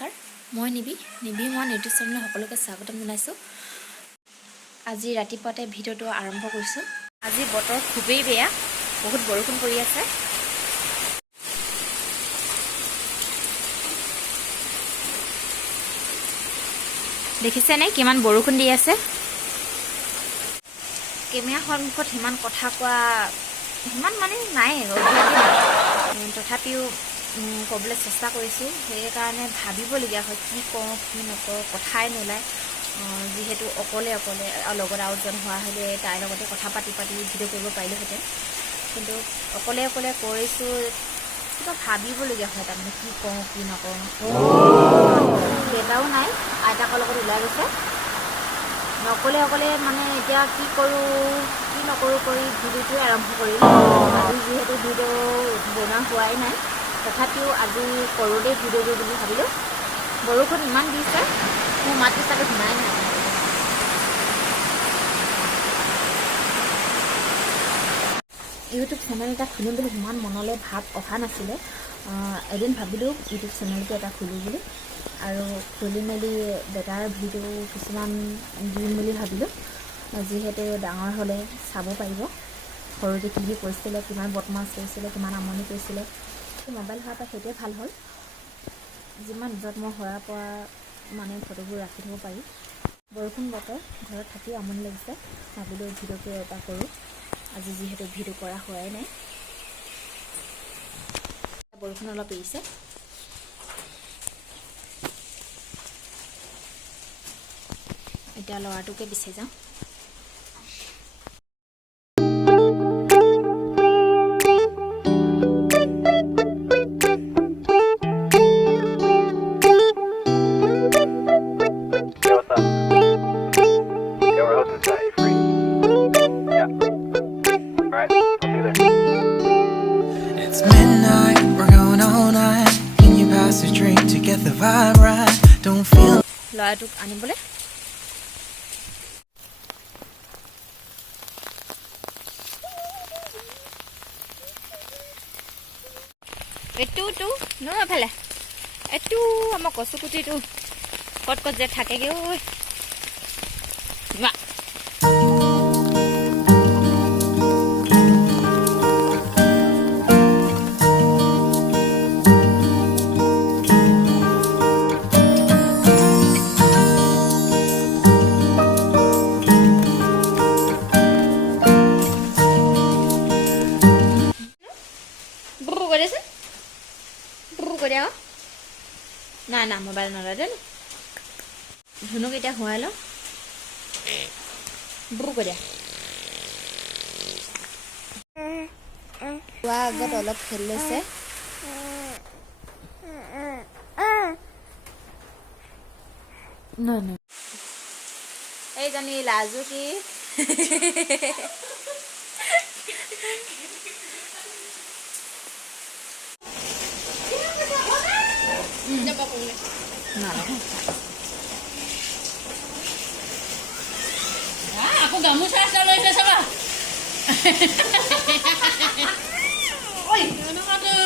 নমস্কাৰ, মই নিবি মই ইউটিউব চেনেলত সকলোকে স্বাগতম জনাইছোঁ। আজি ৰাতিপুৱাতে ভিডিঅ'টো আৰম্ভ কৰিছোঁ। আজি বতৰ খুবেই বেয়া, বহুত বৰষুণ পৰি আছে। দেখিছেনে কিমান বৰষুণ দি আছে। কেমেৰা সন্মুখত সিমান কথা কোৱা সিমান মানে নাই, তথাপিও ক'বলৈ চেষ্টা কৰিছোঁ। সেইকাৰণে ভাবিবলগীয়া হয় কি কওঁ কি নকওঁ, কথাই নোলায়। যিহেতু অকলে লগত আৰু এজন হোৱা হ'লে তাইৰ লগতে কথা পাতি ভিডিঅ' কৰিব পাৰিলোঁহেঁতেন, কিন্তু অকলে কৰিছোঁ। কিবা ভাবিবলগীয়া হয়, তাৰমানে কি কওঁ কি নকওঁ। দেউতাও নাই, আইতাকৰ লগত ওলাই গৈছে। অকলে মানে এতিয়া কি কৰোঁ কি নকৰোঁ কৰি ভিডিঅ'টোৱে আৰম্ভ কৰিলোঁ। আজি যিহেতু ভিডিঅ' বনোৱা হোৱাই নাই, তথাপিও আজি কৰোঁ দেই ভিডিঅ'টো বুলি ভাবিলোঁ। বৰষুণ ইমান দিছে, মোৰ মাতটো চাগে শুনাই নাই। ইউটিউব চেনেল এটা খুলিম বুলি সিমান মনলৈ ভাৱ অহা নাছিলে। এদিন ভাবিলোঁ ইউটিউব চেনেলটো এটা খুলোঁ বুলি, আৰু খুলি মেলি বেটাৰ ভিডিঅ' কিছুমান দিম বুলি ভাবিলোঁ। যিহেতু ডাঙৰ হ'লে চাব পাৰিব, সৰুতে কি কৰিছিলে, কিমান বদমাছ কৰিছিলে, কিমান আমনি কৰিছিলে। মোবাইল হোৱাৰ পৰা সেইটোৱে ভাল হ'ল, যিমান যত্ন হোৱাৰ পৰা মানে ফটোবোৰ ৰাখি থ'ব পাৰি। বৰষুণ বতৰ, ঘৰত থাকি আমনি লাগিছে, ভাবিলোঁ ভিডিঅ'টো এটা কৰোঁ। আজি যিহেতু ভিডিঅ' কৰা হোৱাই নাই, বৰষুণ অলপ এৰিছে। এতিয়া ল'ৰাটোকে বিচাৰি যাওঁ। It's midnight, we're going all night. Can you pass a drink to get the vibe right? Don't feel ল'ৰাটোক আনিবলৈ এইটো এফালে এইটো আমাৰ কচুকুটিটো ক'ত যে থাকেগৈ। ঐ না মোবাইল নলয় দেই। ধুনুক এতিয়া শুৱাই লওঁ। দিয়া খোৱাৰ আগত অলপ খেলি লৈছে। এইজনী লাজু কি aku gamusa selalu itu sama. Oi, aduh.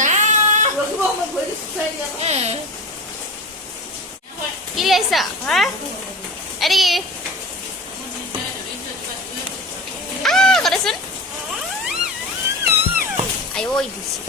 Lah. কি লৈছ হা? এৰি কৰেচোন। আইঐ দিছে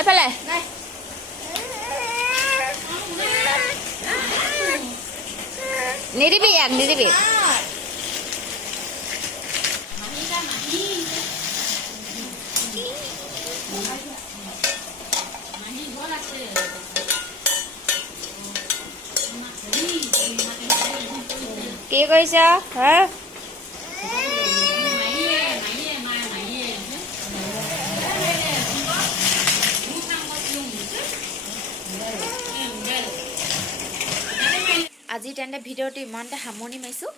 এফালে নিদিবি ইয়াক নিদিবি। কি কৰিছ হা আজি তেন্তে ভিডিঅ'টো ইমানতে সামৰণি মাৰিছোঁ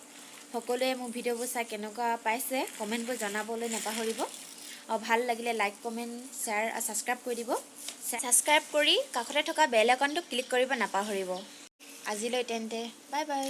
সকলোৱে মোৰ ভিডিঅ'বোৰ চাই কেনেকুৱা পাইছে কমেণ্টবোৰ জনাবলৈ নাপাহৰিব আৰু ভাল লাগিলে লাইক কমেণ্ট শ্বেয়াৰ আৰু ছাবস্ক্ৰাইব কৰি দিব ছাবস্ক্ৰাইব কৰি কাষতে থকা বেল আইকনটো ক্লিক কৰিব নাপাহৰিব আজিলৈ তেন্তে বাই বাই